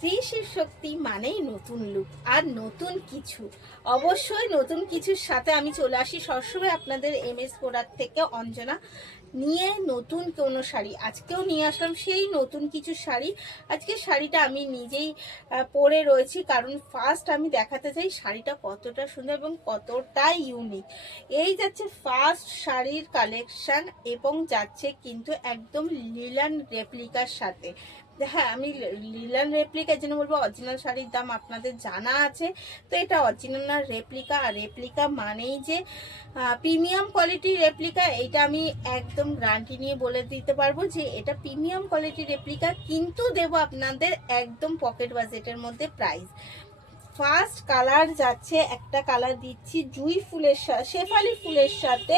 শ্রী শিব শক্তি মানেই নতুন লুক আর নতুন কিছু। অবশ্যই নতুন কিছুর সাথে আমি চলে আসি সবসময় আপনাদের এমএস প্রোডাক্ট থেকে অঞ্জনা নিয়ে নতুন কোনো শাড়ি। আজকেও নিয়ে আসলাম সেই নতুন কিছু শাড়ি। আজকে শাড়িটা আমি নিজেই পরে রয়েছি, কারণ ফার্স্ট আমি দেখাতে চাই শাড়িটা কতটা সুন্দর এবং কতটা ইউনিক। এই যাচ্ছে ফার্স্ট শাড়ির কালেকশন এবং যাচ্ছে কিন্তু একদম লিলান রেপ্লিকার সাথে। হ্যাঁ, আমি লিলান রেপ্লিকার জন্য বলবো, অরিজিনাল শাড়ির দাম আপনাদের জানা আছে। তো এটা অরিজিনাল না রেপ্লিকা, আর রেপ্লিকা মানেই যে প্রিমিয়াম কোয়ালিটির রেপ্লিকা, এইটা আমি একদম গ্যারান্টি নিয়ে বলে দিতে পারবো যে এটা প্রিমিয়াম কোয়ালিটির রেপ্লিকা। কিন্তু দেবো আপনাদের একদম পকেট বাজেটের মধ্যে প্রাইস। ফার্স্ট কালার যাচ্ছে, একটা কালার দিচ্ছি জুই ফুলের সাথে, শেফালি ফুলের সাথে।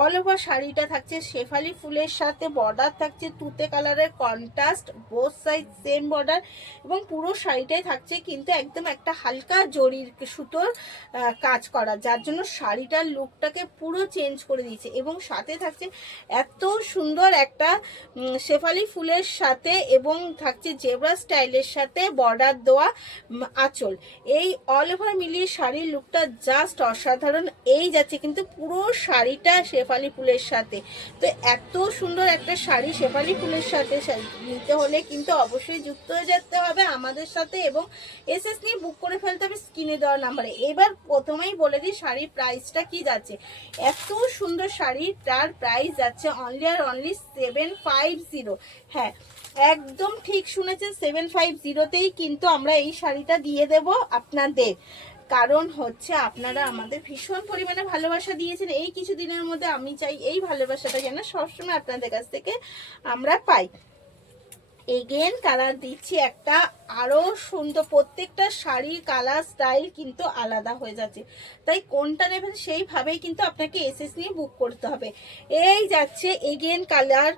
অল ওভার শাড়িটা থাকছে শেফালি ফুলের সাথে, বর্ডার থাকছে তুতে কালারের contrast, both side same border, এবং পুরো শাড়িটাই থাকছে কিন্তু একদম একটা হালকা জরির সুতোর কাজ করা, যার জন্য শাড়িটার লুকটাকে পুরো চেঞ্জ করে দিয়েছে। এবং সাথে থাকছে এত সুন্দর একটা শেফালি ফুলের সাথে, এবং থাকছে জেব্রা স্টাইলের সাথে বর্ডার দেওয়া আঁচল। এই অল ওভার মিলিয়ে শাড়ির লুকটা জাস্ট অসাধারণ। এই যাচ্ছে কিন্তু পুরো শাড়িটা শেফালি ফুলের সাথে। তো এত সুন্দর একটা শাড়ি শেফালি ফুলের সাথে নিতে হলে কিন্তু অবশ্যই যুক্ত হয়ে যেতে হবে আমাদের সাথে, এবং এসএস নিয়ে বুক করে ফেলতে হবে স্ক্রিনে দেওয়া নাম্বারে। এবার প্রথমেই বলে দিই শাড়ির প্রাইসটা কি যাচ্ছে। এত সুন্দর শাড়ি, তার প্রাইস যাচ্ছে অনলি আর অনলি 750। হ্যাঁ, একদম ঠিক শুনেছেন, 750তেই কিন্তু আমরা এই শাড়িটা দিয়ে দেব আপনাদের। কারণ হচ্ছে আপনারা আমাদের ভীষণ পরিমাণে ভালোবাসা দিয়েছেন এই কিছু দিনের মধ্যে। আমি চাই এই ভালোবাসাটা যেন সবসময় আপনাদের কাছ থেকে আমরা পাই। এগেন কালার দিচ্ছি একটা, আরো সুন্দর। প্রত্যেকটা শাড়ির কালার স্টাইল কিন্তু আলাদা হয়ে যাচ্ছে, তাই কোনটা নেবেন সেইভাবেই কিন্তু আপনাকে এসএস নিয়ে বুক করতে হবে। এই যাচ্ছে এগেন কালার,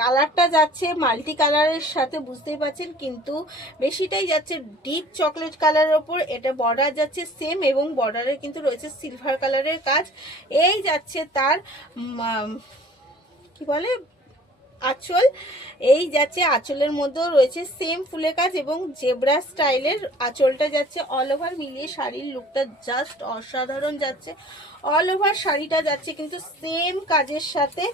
কালারটা যাচ্ছে মাল্টি কালারের সাথে, বুঝতেই পারছেন, কিন্তু বেশিটাই যাচ্ছে ডিপ চকলেট কালারের ওপর। এটা বর্ডার যাচ্ছে সেম, এবং বর্ডারে কিন্তু রয়েছে সিলভার কালারের কাজ। এই যাচ্ছে তার কি বলে আঁচল। এই যাচ্ছে আঁচলের মধ্যেও রয়েছে সেম ফুলের কাজ, এবং জেব্রা স্টাইলের আঁচলটা যাচ্ছে। অল ওভার মিলিয়ে শাড়ির লুকটা জাস্ট অসাধারণ যাচ্ছে। অল ওভার শাড়িটা যাচ্ছে কিন্তু সেম কাজের সাথে,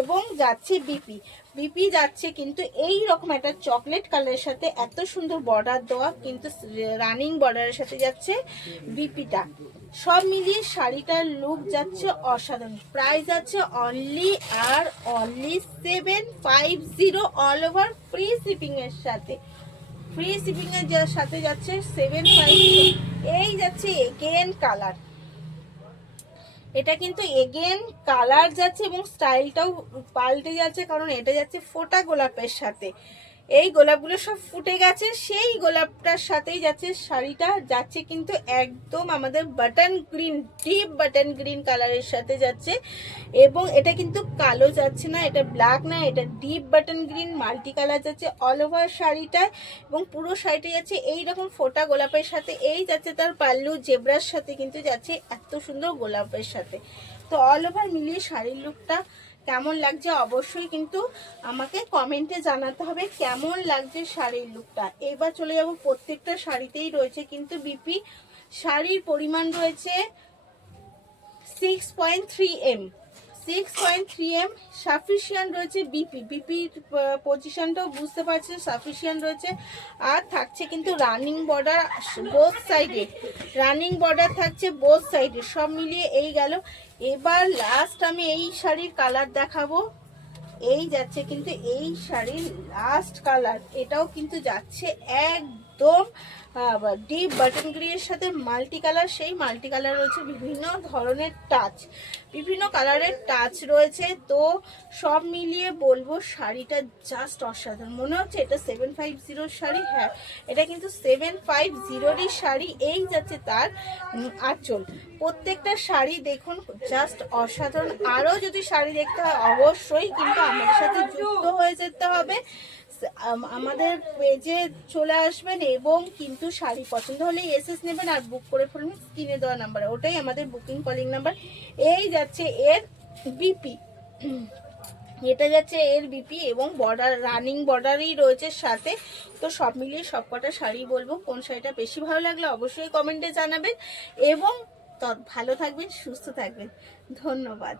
এবং যাচ্ছে বিপি বিপি যাচ্ছে কিন্তু এই রকম একটা চকলেট কালারের সাথে, এত সুন্দর বর্ডার দেওয়া কিন্তু রানিং বর্ডারের সাথে যাচ্ছে বিপিটা। সব মিলিয়ে শাড়িটার লুক যাচ্ছে অসাধারণ। প্রাইস আছে অনলি আর only 750, all over free shipping এর সাথে। ফ্রি শিপিং এর সাথে যাচ্ছে 750। এই যাচ্ছে এগেন কালার, এটা কিন্তু এগেন কালার যাচ্ছে এবং স্টাইলটাও পাল্টে যাচ্ছে, কারণ এটা যাচ্ছে ফোটা গোলাপের সাথে। এই গোলাপগুলো সব ফুটে গেছে, সেই গোলাপটার সাথেই যাচ্ছে শাড়িটা। যাচ্ছে কিন্তু একদম আমাদের button green, deep button green কালারের সাথে যাচ্ছে, এবং এটা কিন্তু কালো যাচ্ছে না, এটা ব্ল্যাক না, এটা deep button green multi colour যাচ্ছে অল ওভার শাড়িটায়। এবং পুরো শাড়িটা যাচ্ছে এইরকম ফোটা গোলাপের সাথে। এই যাচ্ছে তার পাল্লু জেব্রার সাথে কিন্তু যাচ্ছে এত সুন্দর গোলাপের সাথে। তো অল ওভার মিলিয়ে শাড়ির লুকটা কেমন লাগছে অবশ্যই কিন্তু আমাকে কমেন্টে জানাতে হবে কেমন লাগছে শাড়ির লুকটা। এবার চলে যাব, প্রত্যেকটা শাড়িতেই রয়েছে কিন্তু বিপি। শাড়ির পরিমাণ রয়েছে 6.3 m, 6.3 m সাফিসিয়েন্ট রয়েছে। বিপির পজিশনটাও বুঝতে পারছেন, সাফিসিয়েন্ট রয়েছে। আর থাকছে কিন্তু রানিং বর্ডার বোথ সাইডে, রানিং বর্ডার থাকছে বোথ সাইডে। সব মিলিয়ে এই গেল। এবার লাস্ট আমি এই শাড়ির কালার দেখাবো। এই যাচ্ছে কিন্তু এই শাড়ির লাস্ট কালার, এটাও কিন্তু যাচ্ছে একদম ডিপ বাটন গ্রিনের সাথে মাল্টি কালার। সেই মাল্টি কালার রয়েছে বিভিন্ন ধরনের টাচ, বিভিন্ন কালারের টাচ রয়েছে। তো সব মিলিয়ে বলবো শাড়িটা জাস্ট অসাধারণ। মনে হচ্ছে এটা 750 শাড়ি, হ্যাঁ এটা কিন্তু 750রই শাড়ি। এই যাচ্ছে তার আঁচল। প্রত্যেকটা শাড়ি দেখুন জাস্ট অসাধারণ। আরও যদি শাড়ি দেখতে হয় অবশ্যই কিন্তু আমাদের সাথে যুক্ত হয়ে যেতে হবে, আমাদের পেজে চলে আসবেন, এবং কিন্তু শাড়ি পছন্দ হলে এসএস নেবেন আর বুক করে ফেলবেন স্ক্রিনে দেওয়া নাম্বারে, ওটাই আমাদের বুকিং কলিং নাম্বার। এই যাচ্ছে এর বিপি। এটা যাচ্ছে এর বিপি এবং বর্ডার, রানিং বর্ডারই রয়েছে সাথে। তো সব মিলিয়ে সব কটা শাড়ি বলবো, কোন শাড়িটা বেশি ভালো লাগলো অবশ্যই কমেন্টে জানাবেন এবং ভালো থাকবেন, সুস্থ থাকবেন। ধন্যবাদ।